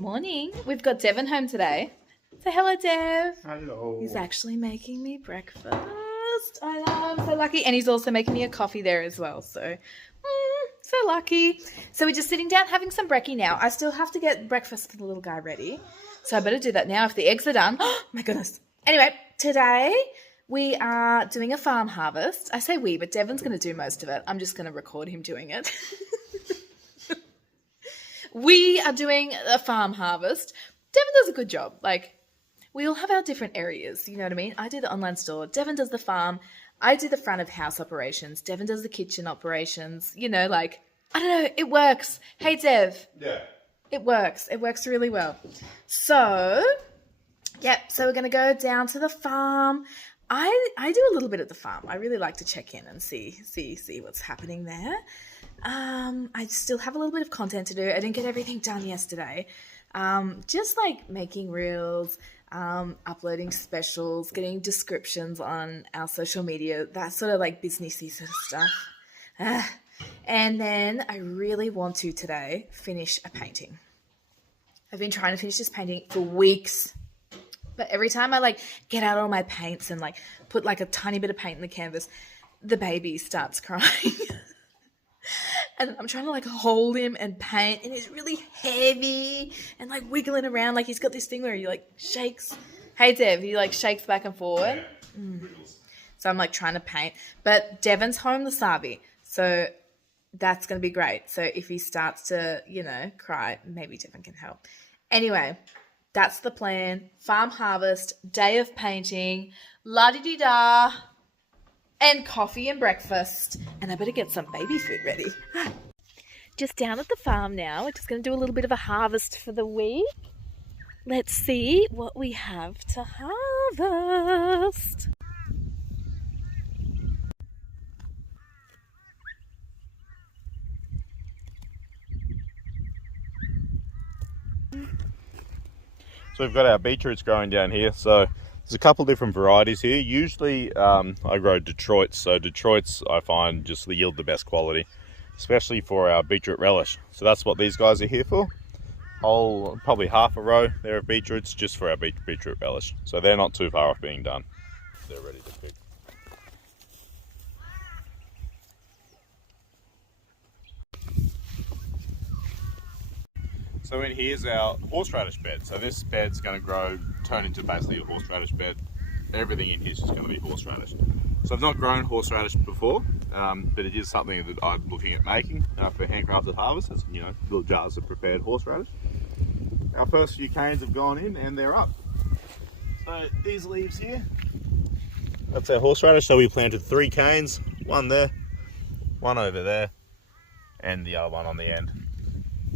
Morning. We've got Devon home today. Say hello, Dev. Hello. He's actually making me breakfast. I know, I'm so lucky. And he's also making me a coffee there as well. So lucky. So we're just sitting down having some brekkie now. I still have to get breakfast for the little guy ready. So I better do that now if the eggs are done. Oh, my goodness. Anyway, today we are doing a farm harvest. I say we, but Devon's going to do most of it. I'm just going to record him doing it. We are doing a farm harvest. Devon does a good job. Like, we all have our different areas, you know what I mean? I do the online store. Devon does the farm. I do the front of house operations. Devon does the kitchen operations. You know, like, I don't know, it works. Hey, Dev. Yeah. It works. It works really well. So, so we're going to go down to the farm. I do a little bit at the farm. I really like to check in and see what's happening there. I still have a little bit of content to do. I didn't get everything done yesterday. Just like making reels, uploading specials, getting descriptions on our social media, that sort of like businessy sort of stuff. And then I really want to today finish a painting. I've been trying to finish this painting for weeks. But every time I like get out all my paints and like put like a tiny bit of paint in the canvas, the baby starts crying. And I'm trying to like hold him and paint, and he's really heavy and like wiggling around. Like he's got this thing where he like shakes. Hey Dev, he like shakes back and forward. So I'm like trying to paint. But Devon's home the Savi, so that's going to be great. So if he starts to, you know, cry, maybe Devon can help. Anyway, that's the plan. Farm harvest, day of painting, la-di-di-da, and coffee and breakfast. And I better get some baby food ready. Just down at the farm now. We're just going to do a little bit of a harvest for the week. Let's see what we have to harvest. So we've got our beetroots growing down here. So there's a couple different varieties here. Usually I grow Detroits. So Detroits I find just yield the best quality, especially for our beetroot relish. So that's what these guys are here for. Probably half a row there of beetroots just for our beetroot relish. So they're not too far off being done. They're ready to pick. So in here's our horseradish bed. So this bed's going to turn into basically a horseradish bed. Everything in here is just going to be horseradish. So I've not grown horseradish before, but it is something that I'm looking at making for handcrafted harvests. You know, little jars of prepared horseradish. Our first few canes have gone in and they're up. So these leaves here, that's our horseradish. So we planted 3 canes, one there, one over there, and the other one on the end.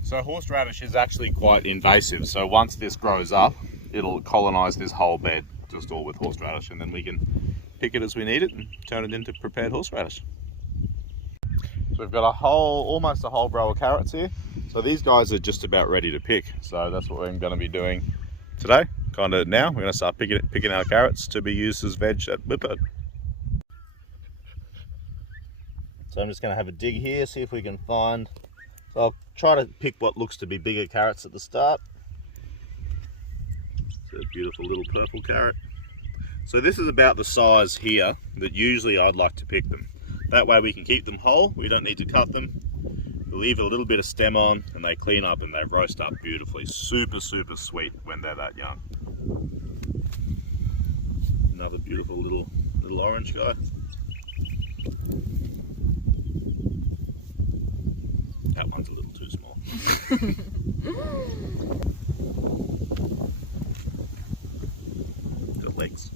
So horseradish is actually quite invasive. So once this grows up, it'll colonize this whole bed just all with horseradish, and then we can pick it as we need it and turn it into prepared horseradish. So we've got almost a whole row of carrots here. So these guys are just about ready to pick. So that's what we're going to be doing today. Kind of now, we're going to start picking our carrots to be used as veg at Whippet. So I'm just going to have a dig here, see if we can find. So I'll try to pick what looks to be bigger carrots at the start. It's a beautiful little purple carrot. So this is about the size here that usually I'd like to pick them. That way we can keep them whole, we don't need to cut them. We leave a little bit of stem on and they clean up and they roast up beautifully. Super, super sweet when they're that young. Another beautiful little orange guy. That one's a little too small. Got legs.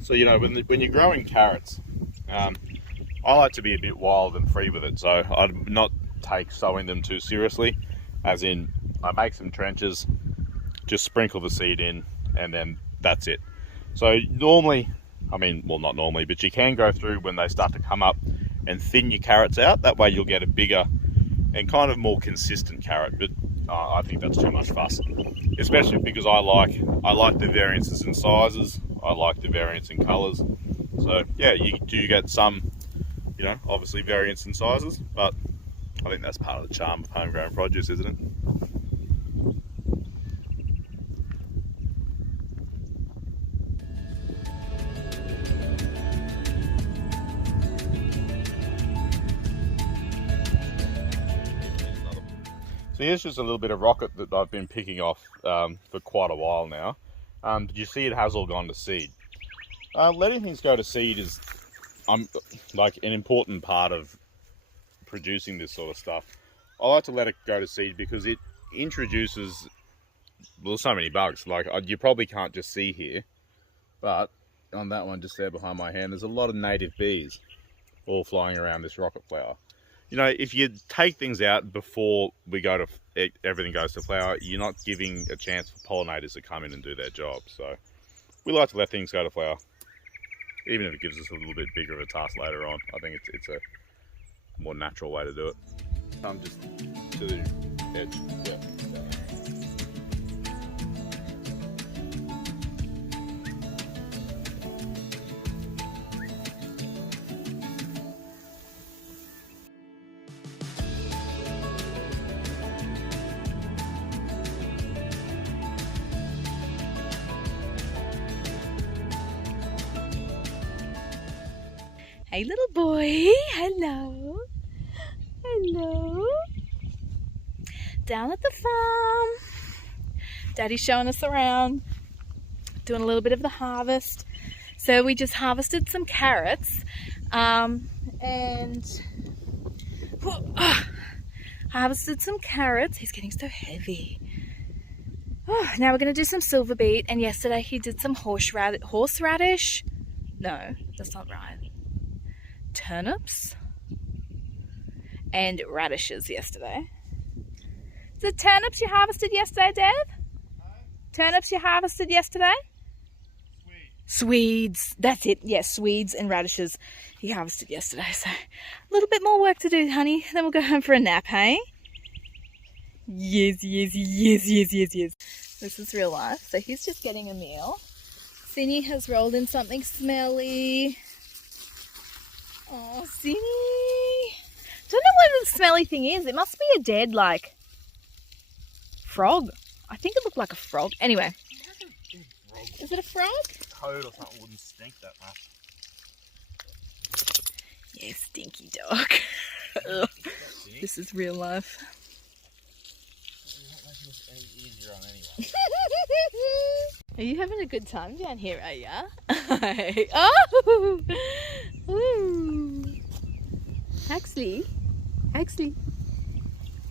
So you know, when you're growing carrots, I like to be a bit wild and free with it. So I'd not take sowing them too seriously, as in I make some trenches, just sprinkle the seed in, and then that's it. So normally, I mean, well, not normally, but you can go through when they start to come up and thin your carrots out. That way you'll get a bigger and kind of more consistent carrot, but I think that's too much fuss, especially because I like the variances in sizes. I like the variance in colours. So yeah, you do get some, you know, obviously variance in sizes, but I think that's part of the charm of homegrown produce, isn't it? So here's just a little bit of rocket that I've been picking off for quite a while now. Did you see it has all gone to seed? Letting things go to seed is like an important part of producing this sort of stuff. I like to let it go to seed because it introduces, well, so many bugs. Like you probably can't just see here, but on that one just there behind my hand, there's a lot of native bees all flying around this rocket flower. You know, if you take things out before we go to everything goes to flower, you're not giving a chance for pollinators to come in and do their job. So we like to let things go to flower, even if it gives us a little bit bigger of a task later on. I think it's a more natural way to do it. Just to the edge. Yeah. Hey little boy, hello, hello. Down at the farm, Daddy's showing us around, doing a little bit of the harvest. So we just harvested some carrots and harvested some carrots. He's getting so heavy. Now we're gonna do some silverbeet, and yesterday he did some horseradish. No, that's not right. Turnips and radishes yesterday. Is it turnips you harvested yesterday, Dev? Turnips you harvested yesterday? Swedes. That's it. Yes, Swedes and radishes he harvested yesterday. So a little bit more work to do, honey. Then we'll go home for a nap, hey? Yes, yes, yes, yes, yes, yes. This is real life. So he's just getting a meal. Sini has rolled in something smelly. Oh, Sini. Don't know what the smelly thing is. It must be a dead, like, frog. I think it looked like a frog. Anyway. Is it a frog? Toad or something wouldn't stink that much. Yeah, stinky dog. This is real life. Easier on anyone. Are you having a good time down here, are ya? Oh! Ooh. Axley.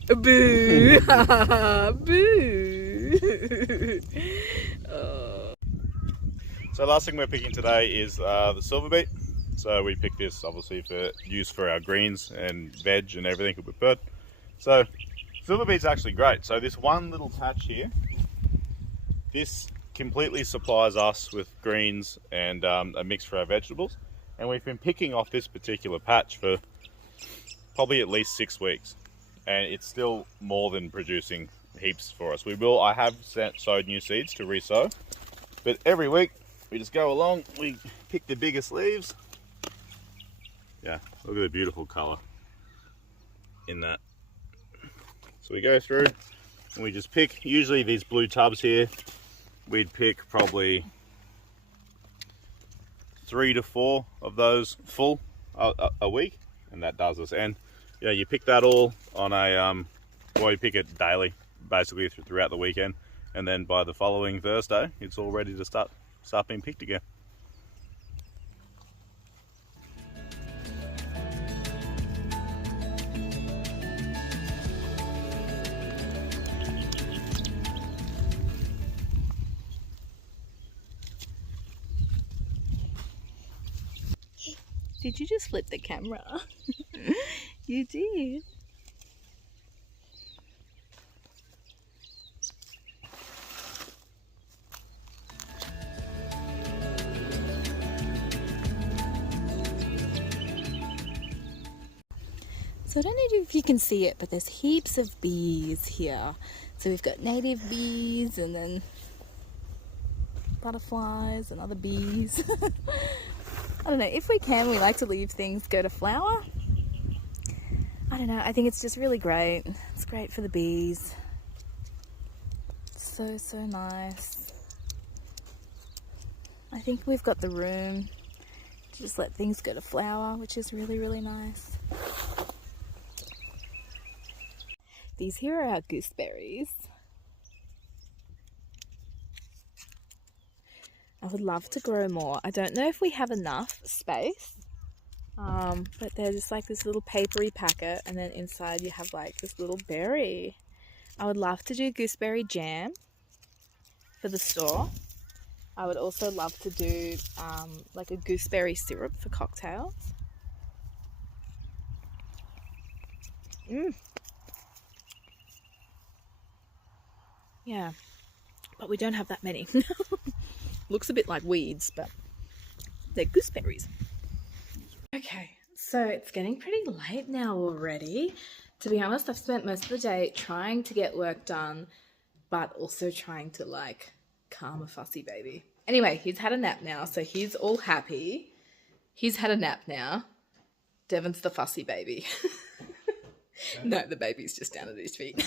Boo! Boo! Oh. So last thing we're picking today is the silverbeet. So we picked this obviously for use for our greens and veg and everything that we put. So silverbeet's actually great. So this one little patch here, this completely supplies us with greens and a mix for our vegetables. And we've been picking off this particular patch for probably at least 6 weeks. And it's still more than producing heaps for us. I have sowed new seeds to re-sow. But every week we just go along, we pick the biggest leaves. Yeah, look at the beautiful colour in that. So we go through and we just pick, usually these blue tubs here, we'd pick probably 3 to 4 of those full a week, and that does us. And yeah, you pick that all on a, well, you pick it daily, basically throughout the weekend, and then by the following Thursday, it's all ready to start being picked again. Did you just flip the camera? You did. So I don't know if you can see it, but there's heaps of bees here. So we've got native bees and then butterflies and other bees. I don't know, if we can, we like to leave things go to flower. I don't know, I think it's just really great. It's great for the bees. So, so nice. I think we've got the room to just let things go to flower, which is really, really nice. These here are our gooseberries. I would love to grow more. I don't know if we have enough space, but they're just like this little papery packet, and then inside you have like this little berry. I would love to do gooseberry jam for the store. I would also love to do like a gooseberry syrup for cocktails. Yeah, but we don't have that many. Looks a bit like weeds, but they're gooseberries. Okay, so it's getting pretty late now already. To be honest, I've spent most of the day trying to get work done, but also trying to like calm a fussy baby. Anyway, he's had a nap now, so he's all happy. He's had a nap now. Devon's the fussy baby. No, the baby's just down at his feet.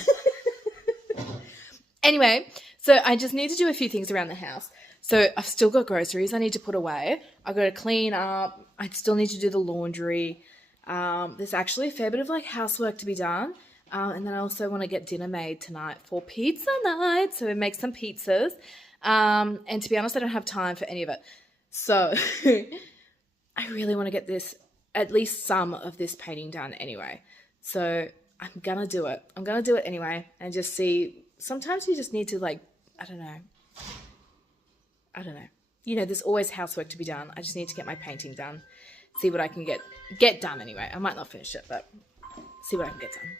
Anyway, so I just need to do a few things around the house. So I've still got groceries I need to put away. I've got to clean up. I still need to do the laundry. There's actually a fair bit of like housework to be done. And then I also want to get dinner made tonight for pizza night. So we make some pizzas. And to be honest, I don't have time for any of it. So I really want to get this, at least some of this painting done anyway. So I'm going to do it. I'm going to do it anyway and just see. Sometimes you just need to like, I don't know. You know, there's always housework to be done. I just need to get my painting done. See what I can get done anyway. I might not finish it, but see what I can get done.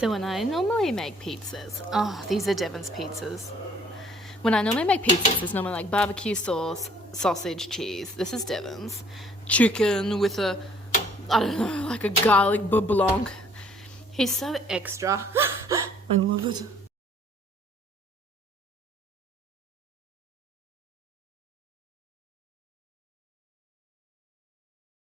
So when I normally make pizzas, oh, these are Devon's pizzas. When I normally make pizzas, there's normally like barbecue sauce, sausage, cheese. This is Devon's. Chicken with a, I don't know, like a garlic beurre blanc. He's so extra. I love it.